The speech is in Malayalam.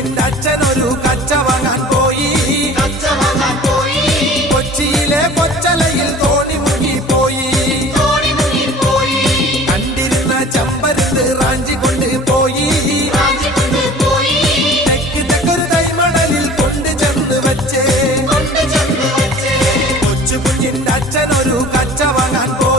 കുഞ്ഞിന്റെ അച്ഛനൊരു കച്ച വാങ്ങാൻ പോയി. കൊച്ചിയിലെ കൊച്ചലയിൽ തോണി മുങ്ങിപ്പോയി. കണ്ടിരുന്ന ചമ്പരത്ത് റാഞ്ചി കൊണ്ട് പോയി. തെക്കൊരു തൈമണലിൽ കൊണ്ട് ചെന്ന് വെച്ചേ. കൊച്ചു കുഞ്ഞിന്റെ അച്ഛനൊരു കച്ച വാങ്ങാൻ പോയി.